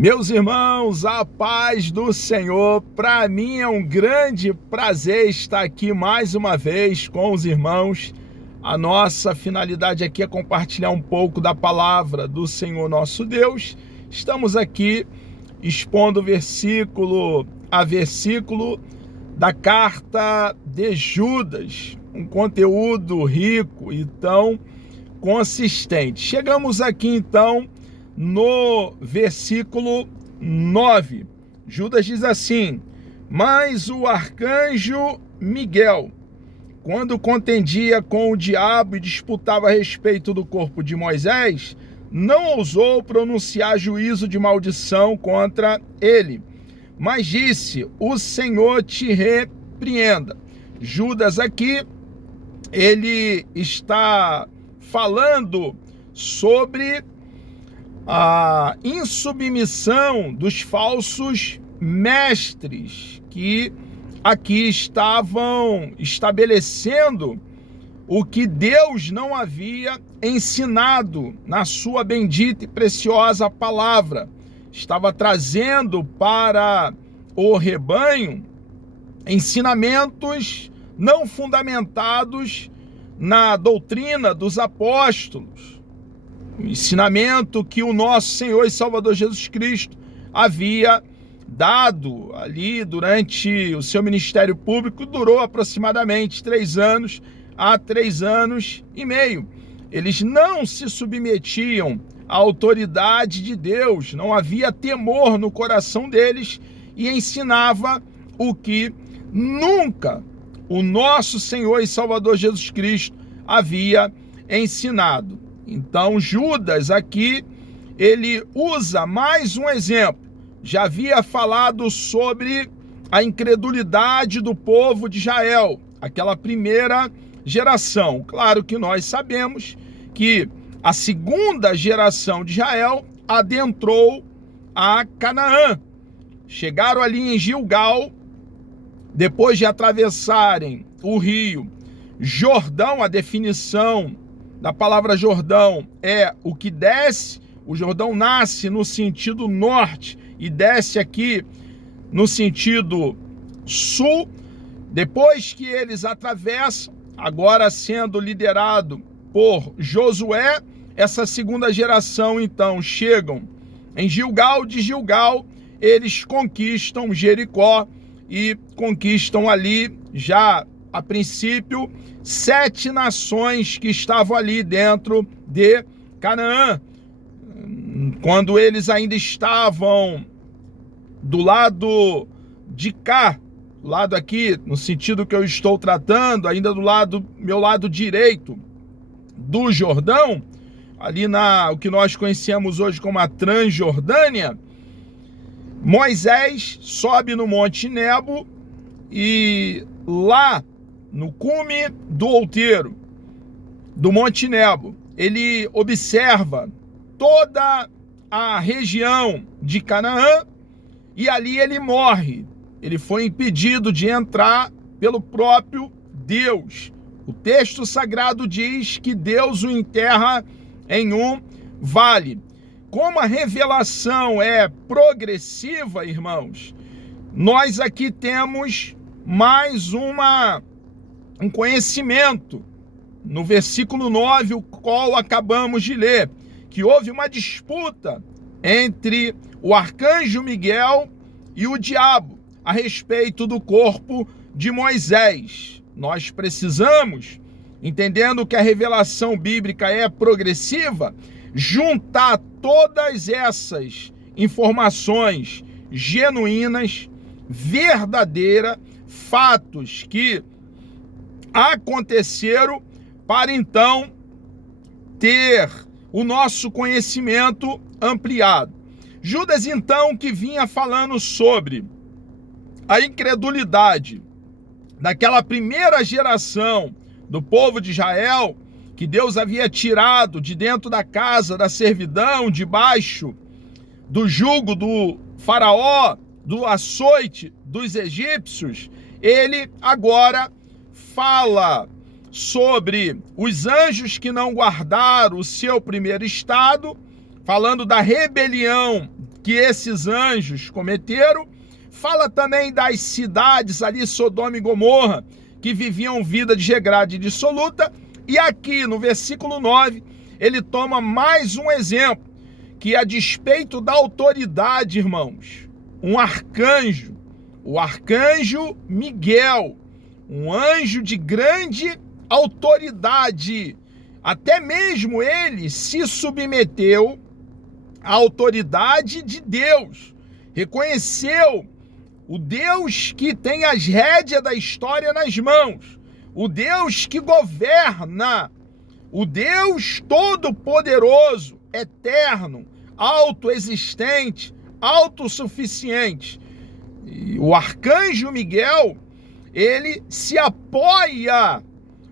Meus irmãos, a paz do Senhor, para mim é um grande prazer estar aqui mais uma vez com os irmãos. A nossa finalidade aqui é compartilhar um pouco da palavra do Senhor nosso Deus. Estamos aqui expondo versículo a versículo da carta de Judas, um conteúdo rico e tão consistente. Chegamos aqui então no versículo 9, Judas diz assim: mas o arcanjo Miguel, quando contendia com o diabo e disputava a respeito do corpo de Moisés, não ousou pronunciar juízo de maldição contra ele, mas disse: o Senhor te repreenda. Judas aqui, ele está falando sobre a insubmissão dos falsos mestres que aqui estavam estabelecendo o que Deus não havia ensinado na sua bendita e preciosa palavra. Estava trazendo para o rebanho ensinamentos não fundamentados na doutrina dos apóstolos. O ensinamento que o nosso Senhor e Salvador Jesus Cristo havia dado ali durante o seu ministério público, durou aproximadamente 3 anos a 3 anos e meio. Eles não se submetiam à autoridade de Deus, não havia temor no coração deles e ensinava o que nunca o nosso Senhor e Salvador Jesus Cristo havia ensinado. Então Judas aqui, ele usa mais um exemplo. Já havia falado sobre a incredulidade do povo de Israel, aquela primeira geração. Claro que nós sabemos que a segunda geração de Israel adentrou a Canaã. Chegaram ali em Gilgal, depois de atravessarem o rio Jordão. A definição da palavra Jordão é o que desce. O Jordão nasce no sentido norte e desce aqui no sentido sul. Depois que eles atravessam, agora sendo liderado por Josué, essa segunda geração então chegam em Gilgal. De Gilgal eles conquistam Jericó e conquistam ali já a princípio 7 nações que estavam ali dentro de Canaã. Quando eles ainda estavam do lado de cá, do lado aqui, no sentido que eu estou tratando, ainda do lado, meu lado direito do Jordão, ali o que nós conhecemos hoje como a Transjordânia, Moisés sobe no Monte Nebo e lá no cume do outeiro do Monte Nebo, ele observa toda a região de Canaã e ali ele morre. Ele foi impedido de entrar pelo próprio Deus. O texto sagrado diz que Deus o enterra em um vale. Como a revelação é progressiva, irmãos, nós aqui temos mais um conhecimento no versículo 9, o qual acabamos de ler, que houve uma disputa entre o arcanjo Miguel e o diabo a respeito do corpo de Moisés. Nós precisamos, entendendo que a revelação bíblica é progressiva, juntar todas essas informações genuínas, verdadeiras, fatos que aconteceram, para então ter o nosso conhecimento ampliado. Judas então, que vinha falando sobre a incredulidade daquela primeira geração do povo de Israel, que Deus havia tirado de dentro da casa da servidão, debaixo do jugo do faraó, do açoite dos egípcios, ele agora fala sobre os anjos que não guardaram o seu primeiro estado, falando da rebelião que esses anjos cometeram. Fala também das cidades ali, Sodoma e Gomorra, que viviam vida desregrada e dissoluta. E aqui no versículo 9, ele toma mais um exemplo, que a despeito da autoridade, irmãos, um arcanjo, o arcanjo Miguel, um anjo de grande autoridade, até mesmo ele se submeteu à autoridade de Deus, reconheceu o Deus que tem as rédeas da história nas mãos, o Deus que governa, o Deus todo-poderoso, eterno, autoexistente, autossuficiente. E o arcanjo Miguel, ele se apoia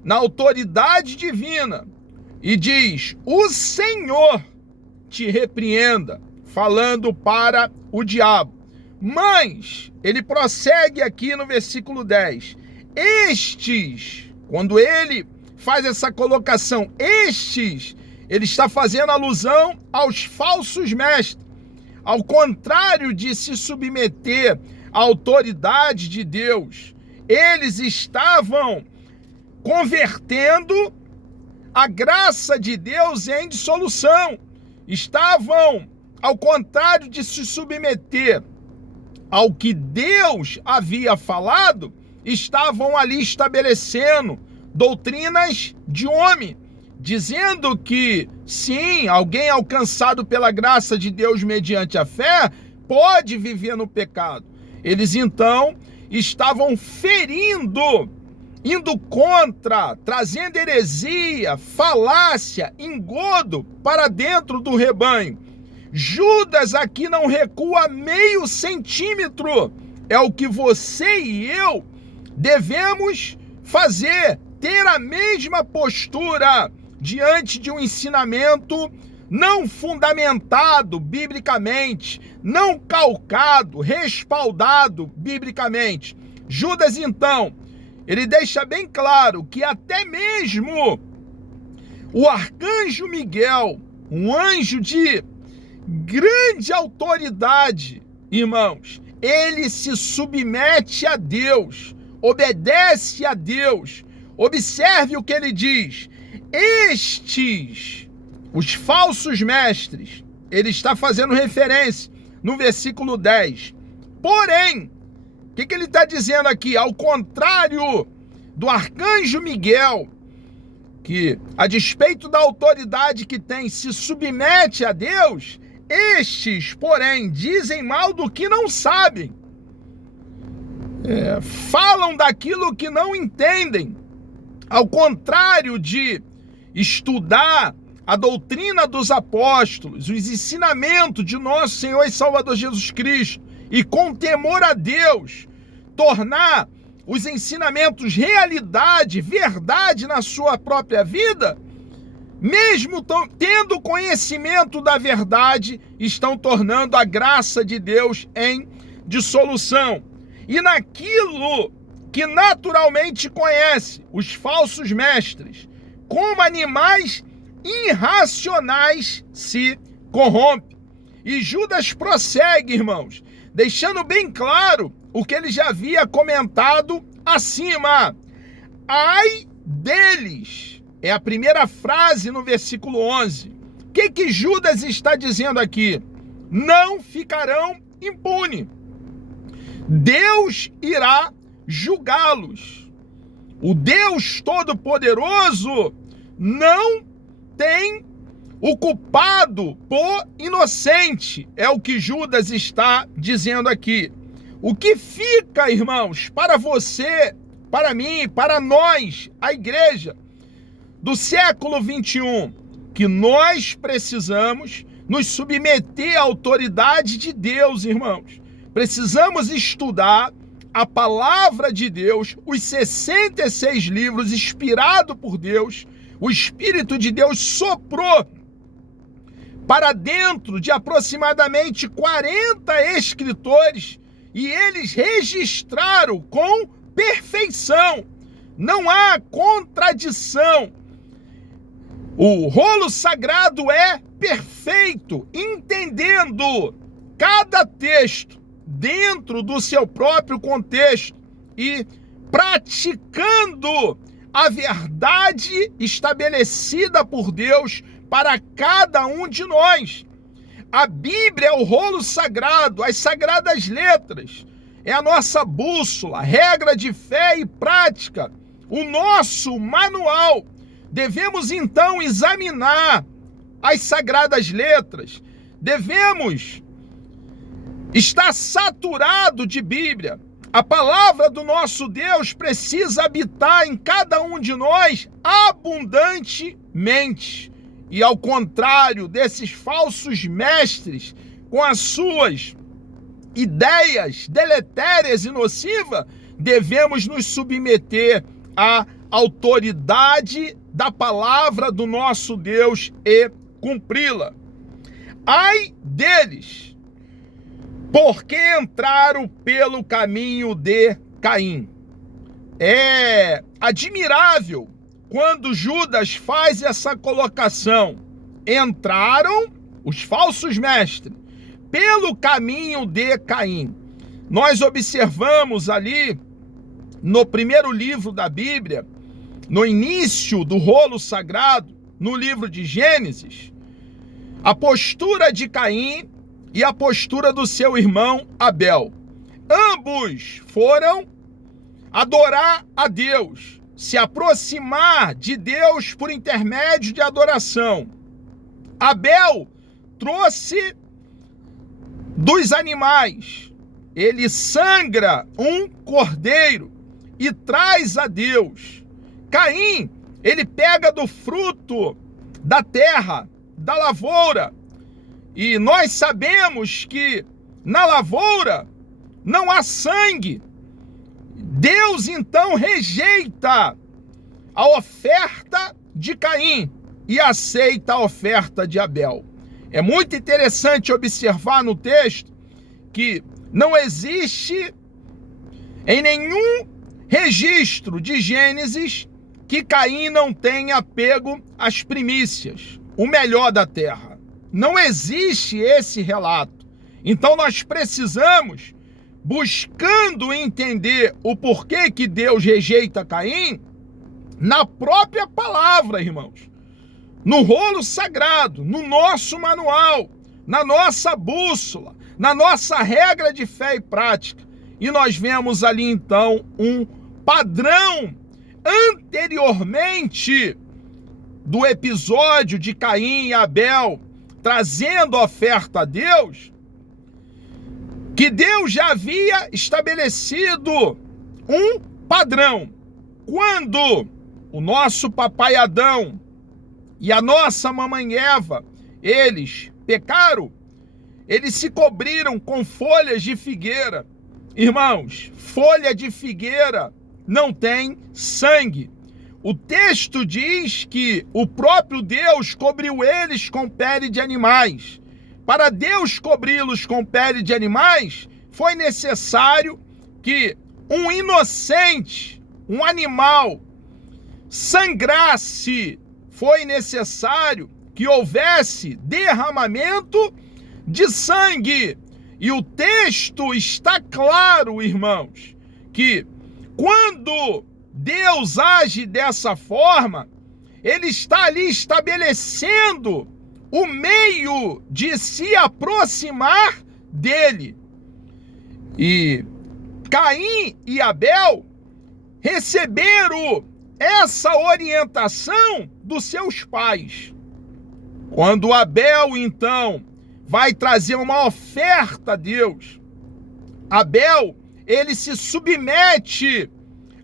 na autoridade divina e diz: o Senhor te repreenda, falando para o diabo. Mas ele prossegue aqui no versículo 10. Estes, quando ele faz essa colocação, estes, ele está fazendo alusão aos falsos mestres. Ao contrário de se submeter à autoridade de Deus, eles estavam convertendo a graça de Deus em dissolução. Estavam, ao contrário de se submeter ao que Deus havia falado, estavam ali estabelecendo doutrinas de homem, dizendo que, sim, alguém alcançado pela graça de Deus mediante a fé pode viver no pecado. Eles, então, estavam ferindo, indo contra, trazendo heresia, falácia, engodo para dentro do rebanho. Judas aqui não recua meio centímetro. É o que você e eu devemos fazer, ter a mesma postura diante de um ensinamento não fundamentado biblicamente, não calcado, respaldado biblicamente. Judas, então, ele deixa bem claro que até mesmo o arcanjo Miguel, um anjo de grande autoridade, irmãos, ele se submete a Deus, obedece a Deus. Observe o que ele diz: estes, os falsos mestres, ele está fazendo referência no versículo 10. Porém, o que ele está dizendo aqui? Ao contrário do arcanjo Miguel, que a despeito da autoridade que tem, se submete a Deus, estes, porém, dizem mal do que não sabem. Falam daquilo que não entendem. Ao contrário de estudar a doutrina dos apóstolos, os ensinamentos de nosso Senhor e Salvador Jesus Cristo, e com temor a Deus, tornar os ensinamentos realidade, verdade na sua própria vida, mesmo tendo conhecimento da verdade, estão tornando a graça de Deus em dissolução. E naquilo que naturalmente conhece, os falsos mestres, como animais irracionais, se corrompe. E Judas prossegue, irmãos, deixando bem claro o que ele já havia comentado acima. Ai deles! É a primeira frase no versículo 11. O que Judas está dizendo aqui? Não ficarão impunes. Deus irá julgá-los. O Deus Todo-Poderoso não tem o culpado por inocente. É o que Judas está dizendo aqui. O que fica, irmãos, para você, para mim, para nós, a igreja do século 21, que nós precisamos nos submeter à autoridade de Deus, irmãos. Precisamos estudar a palavra de Deus, os 66 livros inspirados por Deus. O Espírito de Deus soprou para dentro de aproximadamente 40 escritores e eles registraram com perfeição. Não há contradição. O rolo sagrado é perfeito, entendendo cada texto dentro do seu próprio contexto e praticando a verdade estabelecida por Deus para cada um de nós. A Bíblia é o rolo sagrado, as sagradas letras, é a nossa bússola, regra de fé e prática, o nosso manual. Devemos então examinar as sagradas letras, devemos estar saturado de Bíblia. A palavra do nosso Deus precisa habitar em cada um de nós abundantemente. E ao contrário desses falsos mestres, com as suas ideias deletérias e nocivas, devemos nos submeter à autoridade da palavra do nosso Deus e cumpri-la. Ai deles, porque entraram pelo caminho de Caim. É admirável quando Judas faz essa colocação. Entraram os falsos mestres pelo caminho de Caim. Nós observamos ali no primeiro livro da Bíblia, no início do rolo sagrado, no livro de Gênesis, a postura de Caim e a postura do seu irmão Abel. Ambos foram adorar a Deus, se aproximar de Deus por intermédio de adoração. Abel trouxe dos animais, ele sangra um cordeiro e traz a Deus. Caim, ele pega do fruto da terra, da lavoura, e nós sabemos que na lavoura não há sangue. Deus então rejeita a oferta de Caim e aceita a oferta de Abel. É muito interessante observar no texto que não existe em nenhum registro de Gênesis que Caim não tenha pego as primícias, o melhor da terra. Não existe esse relato. Então nós precisamos, buscando entender o porquê que Deus rejeita Caim, na própria palavra, irmãos, no rolo sagrado, no nosso manual, na nossa bússola, na nossa regra de fé e prática. E nós vemos ali então um padrão anteriormente do episódio de Caim e Abel trazendo oferta a Deus, que Deus já havia estabelecido um padrão. Quando o nosso papai Adão e a nossa mamãe Eva, eles pecaram, eles se cobriram com folhas de figueira. Irmãos, folha de figueira não tem sangue. O texto diz que o próprio Deus cobriu eles com pele de animais. Para Deus cobri-los com pele de animais, foi necessário que um inocente, um animal, sangrasse. Foi necessário que houvesse derramamento de sangue. E o texto está claro, irmãos, que quando Deus age dessa forma, ele está ali estabelecendo o meio de se aproximar dele. E Caim e Abel receberam essa orientação dos seus pais. Quando Abel, então, vai trazer uma oferta a Deus, Abel, ele se submete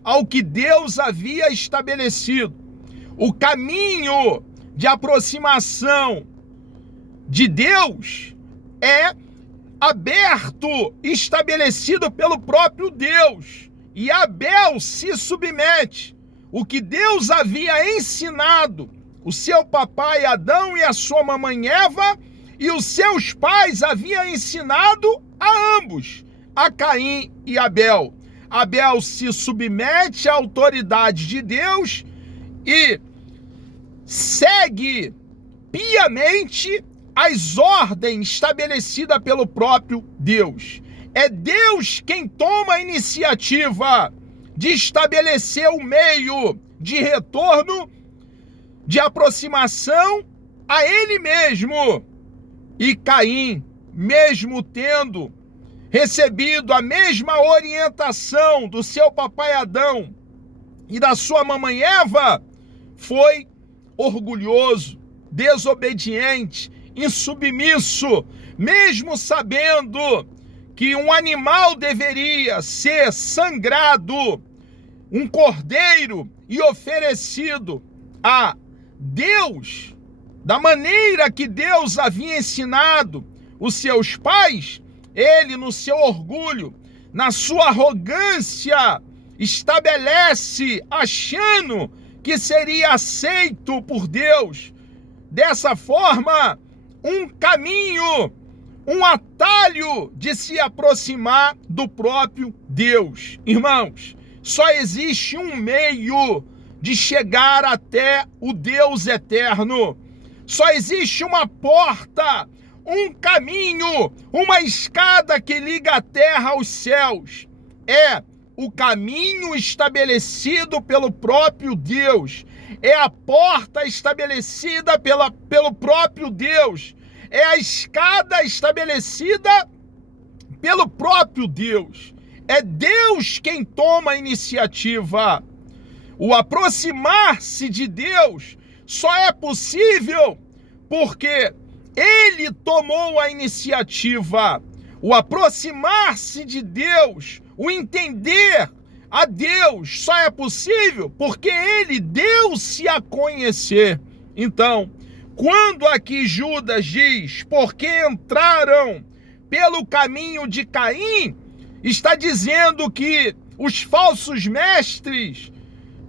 ao que Deus havia estabelecido. O caminho de aproximação de Deus é aberto, estabelecido pelo próprio Deus. E Abel se submete. O que Deus havia ensinado, o seu papai Adão e a sua mamãe Eva, e os seus pais haviam ensinado a ambos, a Caim e Abel. Abel se submete à autoridade de Deus e segue piamente as ordens estabelecidas pelo próprio Deus. É Deus quem toma a iniciativa de estabelecer o meio de retorno, de aproximação a Ele mesmo. E Caim, mesmo tendo recebido a mesma orientação do seu papai Adão e da sua mamãe Eva, foi orgulhoso, desobediente, insubmisso, mesmo sabendo que um animal deveria ser sangrado, um cordeiro, e oferecido a Deus, da maneira que Deus havia ensinado os seus pais, ele, no seu orgulho, na sua arrogância, estabelece, achando que seria aceito por Deus, dessa forma, um caminho, um atalho de se aproximar do próprio Deus. Irmãos, só existe um meio de chegar até o Deus eterno. Só existe uma porta, um caminho, uma escada que liga a terra aos céus. É o caminho estabelecido pelo próprio Deus. É a porta estabelecida pelo próprio Deus. É a escada estabelecida pelo próprio Deus. É Deus quem toma a iniciativa. O aproximar-se de Deus só é possível porque Ele tomou a iniciativa. O aproximar-se de Deus, o entender a Deus só é possível porque Ele deu-se a conhecer. Então, quando aqui Judas diz, porque entraram pelo caminho de Caim, está dizendo que os falsos mestres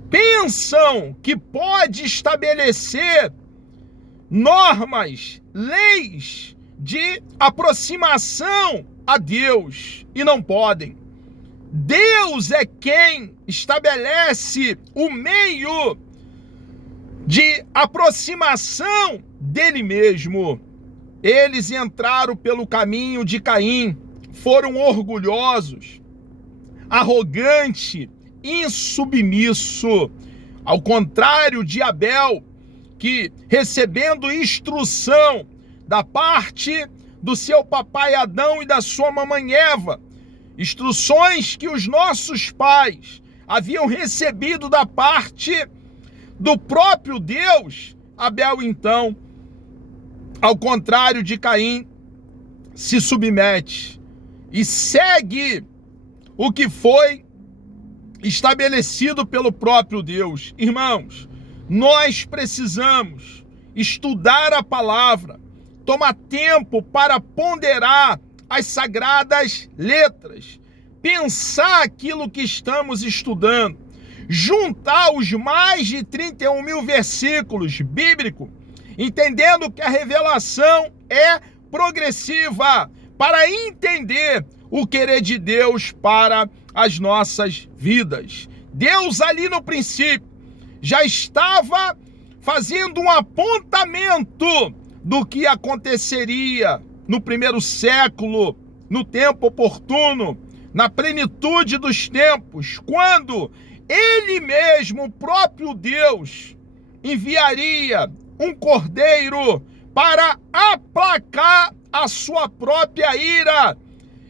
pensam que pode estabelecer normas, leis de aproximação a Deus, e não podem. Deus é quem estabelece o meio de aproximação dele mesmo. Eles entraram pelo caminho de Caim, foram orgulhosos, arrogantes, insubmisso, ao contrário de Abel, que recebendo instrução da parte do seu papai Adão e da sua mamãe Eva, instruções que os nossos pais haviam recebido da parte do próprio Deus, Abel então, ao contrário de Caim, se submete e segue o que foi estabelecido pelo próprio Deus. Irmãos, nós precisamos estudar a palavra, tomar tempo para ponderar as sagradas letras, pensar aquilo que estamos estudando, juntar os mais de 31 mil versículos bíblicos, entendendo que a revelação é progressiva, para entender o querer de Deus para as nossas vidas. Deus ali no princípio já estava fazendo um apontamento do que aconteceria no primeiro século, no tempo oportuno, na plenitude dos tempos, quando Ele mesmo, o próprio Deus, enviaria um cordeiro para aplacar a sua própria ira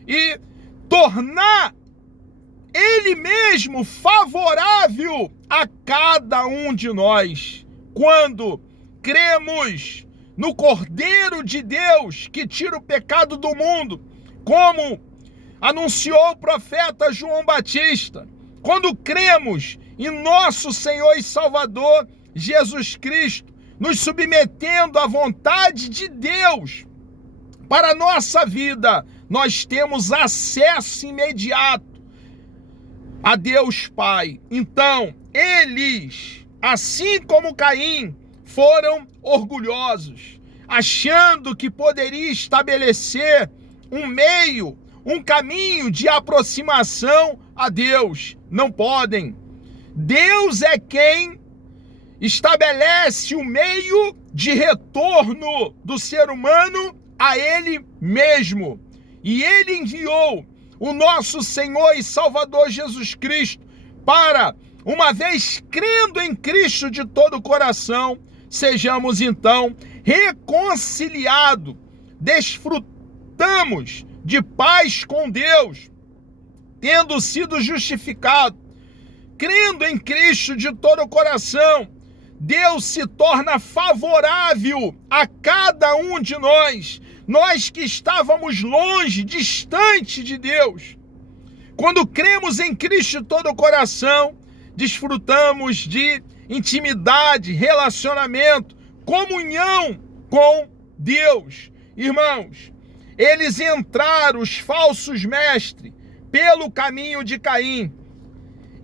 e tornar Ele mesmo favorável a cada um de nós. Quando cremos no Cordeiro de Deus que tira o pecado do mundo, como anunciou o profeta João Batista, quando cremos em nosso Senhor e Salvador Jesus Cristo, nos submetendo à vontade de Deus para a nossa vida, nós temos acesso imediato a Deus Pai. Então, eles, assim como Caim, foram orgulhosos, achando que poderia estabelecer um meio, um caminho de aproximação a Deus. Não podem. Deus é quem estabelece o meio de retorno do ser humano a ele mesmo. E ele enviou o nosso Senhor e Salvador Jesus Cristo para, uma vez crendo em Cristo de todo o coração, sejamos então reconciliados, desfrutamos de paz com Deus, tendo sido justificados, crendo em Cristo de todo o coração. Deus se torna favorável a cada um de nós que estávamos longe, distante de Deus. Quando cremos em Cristo de todo o coração, desfrutamos de intimidade, relacionamento, comunhão com Deus. Irmãos, eles entraram, os falsos mestres, pelo caminho de Caim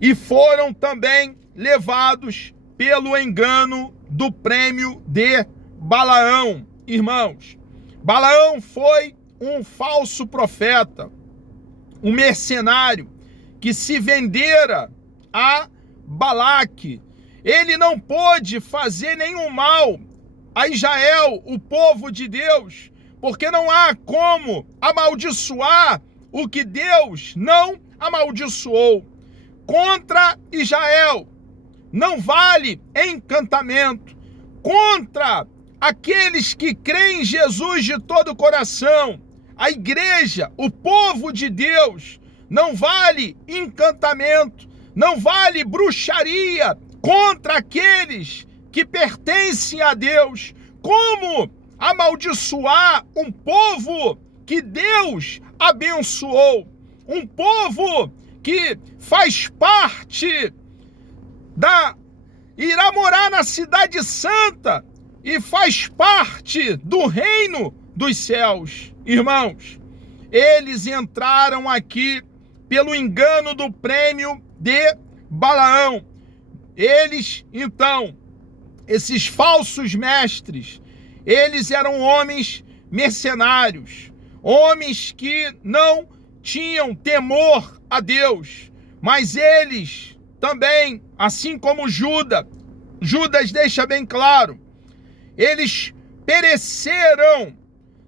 e foram também levados pelo engano do prêmio de Balaão. Irmãos, Balaão foi um falso profeta, um mercenário que se vendera a Balaque. Ele não pôde fazer nenhum mal a Israel, o povo de Deus, porque não há como amaldiçoar o que Deus não amaldiçoou. Contra Israel não vale encantamento. Contra aqueles que creem em Jesus de todo o coração, a igreja, o povo de Deus, não vale encantamento, não vale bruxaria contra aqueles que pertencem a Deus. Como amaldiçoar um povo que Deus abençoou, um povo que faz parte irá morar na cidade santa e faz parte do reino dos céus. Irmãos, eles entraram aqui pelo engano do prêmio de Balaão. Eles, então, esses falsos mestres, eles eram homens mercenários, homens que não tinham temor a Deus, mas eles também, assim como Judas deixa bem claro, eles pereceram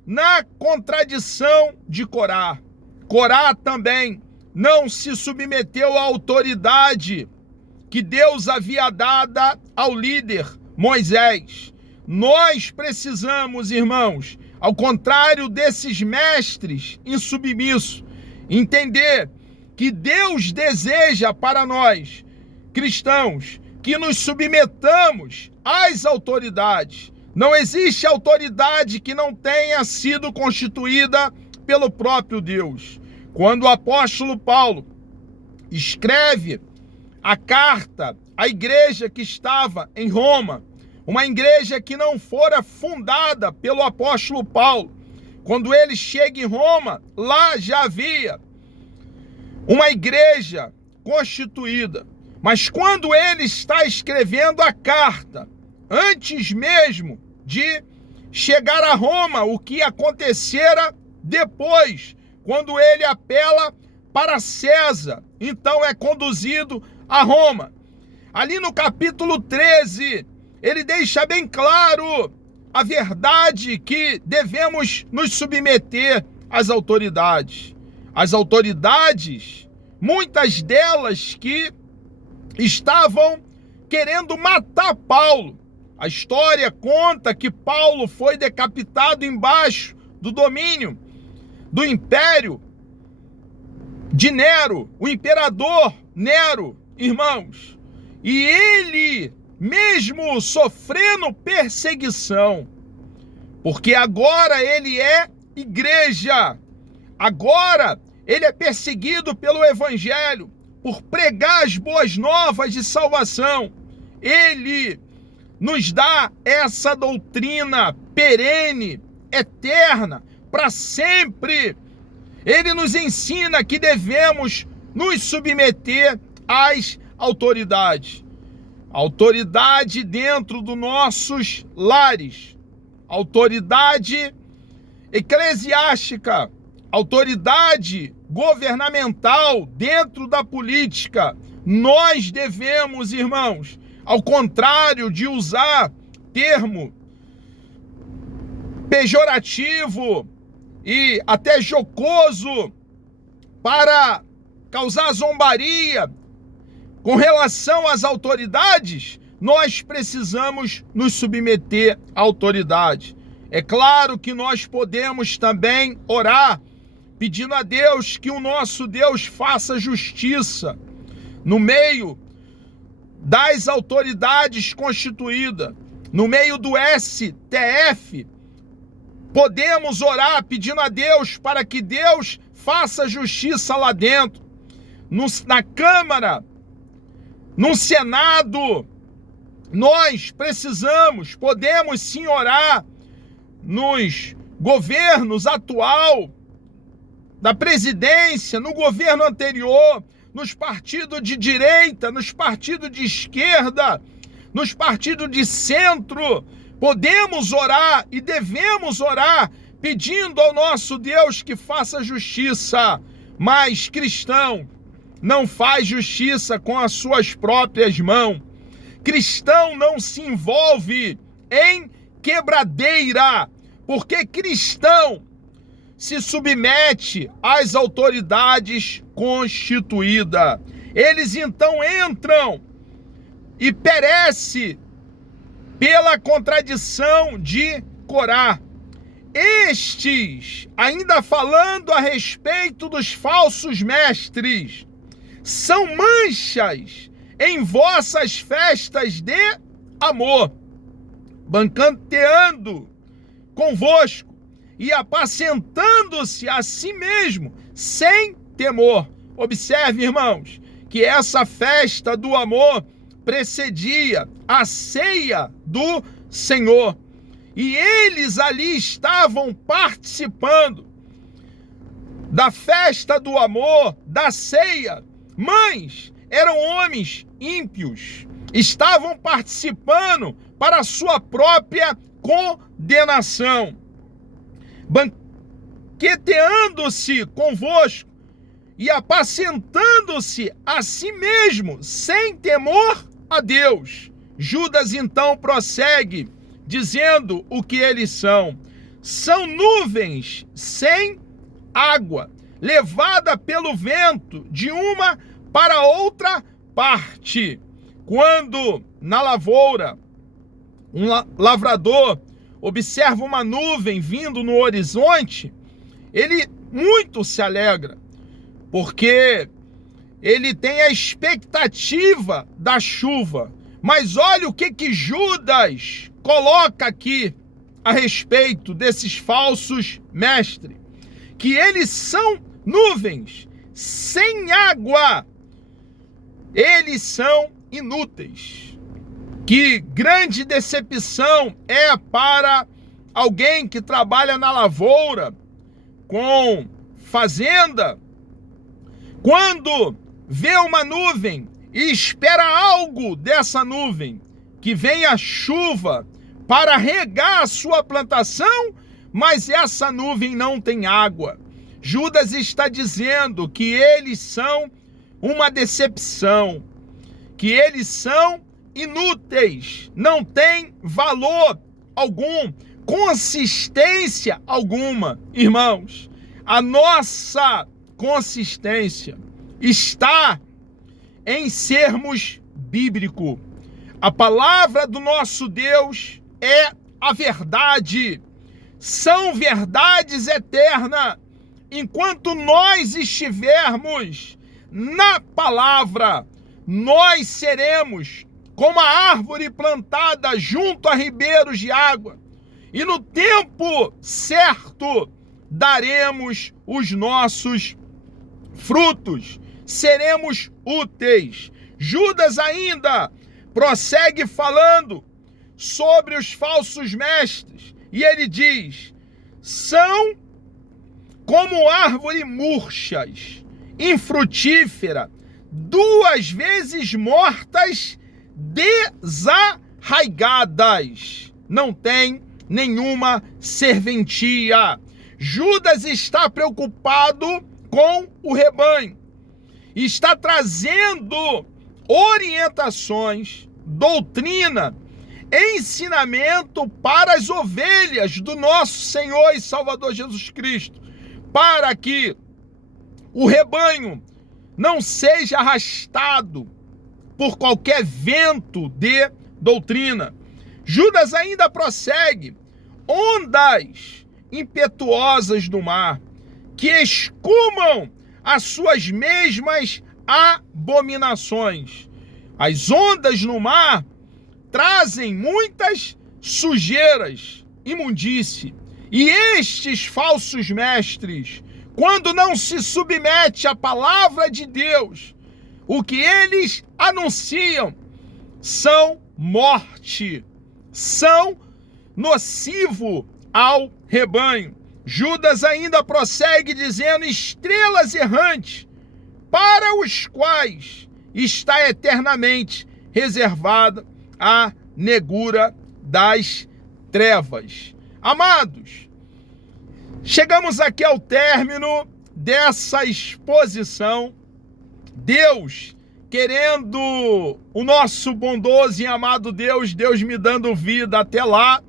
na contradição de Corá. Corá também não se submeteu à autoridade que Deus havia dada ao líder Moisés. Nós precisamos, irmãos, ao contrário desses mestres insubmissos, entender que Deus deseja para nós, cristãos, que nos submetamos às autoridades. Não existe autoridade que não tenha sido constituída pelo próprio Deus. Quando o apóstolo Paulo escreve a carta à igreja que estava em Roma, uma igreja que não fora fundada pelo apóstolo Paulo, quando ele chega em Roma, lá já havia uma igreja constituída. Mas quando ele está escrevendo a carta, antes mesmo de chegar a Roma, o que acontecera depois, quando ele apela para César, então é conduzido a Roma. Ali no capítulo 13, ele deixa bem claro a verdade que devemos nos submeter às autoridades. As autoridades, muitas delas que estavam querendo matar Paulo. A história conta que Paulo foi decapitado embaixo do domínio do império de Nero, o imperador Nero, irmãos. E ele, mesmo sofrendo perseguição, porque agora ele é igreja, agora ele é perseguido pelo evangelho, por pregar as boas novas de salvação, ele nos dá essa doutrina perene, eterna, para sempre. Ele nos ensina que devemos nos submeter às autoridades. Autoridade dentro dos nossos lares, autoridade eclesiástica, autoridade governamental dentro da política. Nós devemos, irmãos, ao contrário de usar termo pejorativo e até jocoso para causar zombaria com relação às autoridades, nós precisamos nos submeter à autoridade. É claro que nós podemos também orar, pedindo a Deus que o nosso Deus faça justiça no meio das autoridades constituídas, no meio do STF. Podemos orar pedindo a Deus para que Deus faça justiça lá dentro, na Câmara, no Senado. Nós podemos sim orar nos governos atual, da presidência, no governo anterior, nos partidos de direita, nos partidos de esquerda, nos partidos de centro. Podemos orar e devemos orar pedindo ao nosso Deus que faça justiça. Mas cristão não faz justiça com as suas próprias mãos. Cristão não se envolve em quebradeira, porque cristão se submete às autoridades constituídas. Eles então entram e perecem pela contradição de Corá. Estes, ainda falando a respeito dos falsos mestres, são manchas em vossas festas de amor, banqueteando convosco e apacentando-se a si mesmo sem temor. Observe, irmãos, que essa festa do amor precedia a ceia do Senhor. E eles ali estavam participando da festa do amor, da ceia, mas eram homens ímpios, estavam participando para a sua própria condenação, banqueteando-se convosco e apacentando-se a si mesmo, sem temor a Deus. Judas então prossegue, dizendo o que eles são. São nuvens sem água, levada pelo vento de uma para outra parte. Quando na lavoura um lavrador observa uma nuvem vindo no horizonte, ele muito se alegra, porque ele tem a expectativa da chuva. Mas olha o que Judas coloca aqui a respeito desses falsos mestres, que eles são nuvens sem água, eles são inúteis. Que grande decepção é para alguém que trabalha na lavoura, com fazenda, quando vê uma nuvem e espera algo dessa nuvem, que venha chuva para regar a sua plantação, mas essa nuvem não tem água. Judas está dizendo que eles são uma decepção, que eles são inúteis, não têm valor algum, consistência alguma. Irmãos, a nossa consistência está em sermos bíblicos. A palavra do nosso Deus é a verdade, são verdades eternas. Enquanto nós estivermos na palavra, nós seremos como a árvore plantada junto a ribeiros de água, e no tempo certo daremos os nossos frutos, seremos úteis. Judas ainda prossegue falando sobre os falsos mestres, e ele diz: são como árvore murchas, infrutífera, 2 vezes mortas, desarraigadas, não tem nenhuma serventia. Judas está preocupado com o rebanho, está trazendo orientações doutrina, ensinamento para as ovelhas do nosso Senhor e Salvador Jesus Cristo, para que o rebanho não seja arrastado por qualquer vento de doutrina. Judas ainda prossegue: ondas impetuosas do mar, que escumam as suas mesmas abominações. As ondas no mar trazem muitas sujeiras, imundície, e estes falsos mestres, quando não se submete à palavra de Deus, o que eles anunciam são morte, são nocivo ao rebanho. Judas ainda prossegue dizendo: estrelas errantes, para os quais está eternamente reservada a negura das trevas. Amados, chegamos aqui ao término dessa exposição. Deus querendo, o nosso bondoso e amado Deus me dando vida até lá,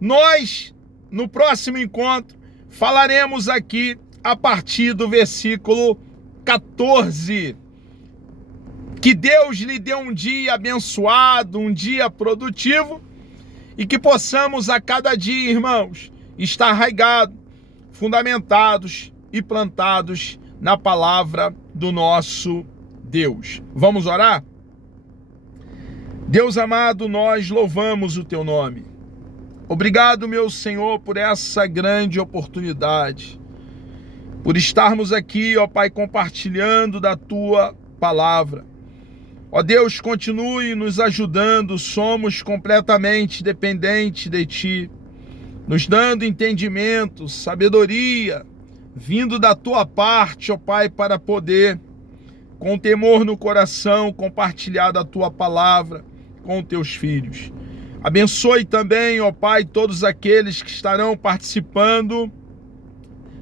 nós, no próximo encontro, falaremos aqui a partir do versículo 14. Que Deus lhe dê um dia abençoado, um dia produtivo, e que possamos a cada dia, irmãos, estar arraigados, fundamentados e plantados na palavra do nosso Deus. Vamos orar? Deus amado, nós louvamos o teu nome. Obrigado, meu Senhor, por essa grande oportunidade, por estarmos aqui, ó Pai, compartilhando da tua palavra. Ó Deus, continue nos ajudando, somos completamente dependentes de Ti, nos dando entendimento, sabedoria, vindo da Tua parte, ó Pai, para poder, com temor no coração, compartilhar da Tua palavra com Teus filhos. Abençoe também, ó Pai, todos aqueles que estarão participando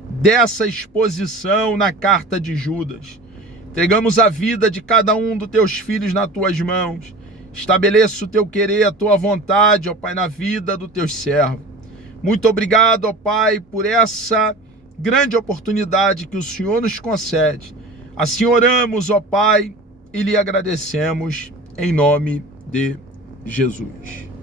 dessa exposição na carta de Judas. Entregamos a vida de cada um dos teus filhos nas tuas mãos. Estabeleça o teu querer, a tua vontade, ó Pai, na vida dos teus servos. Muito obrigado, ó Pai, por essa grande oportunidade que o Senhor nos concede. Assim oramos, ó Pai, e lhe agradecemos em nome de Jesus.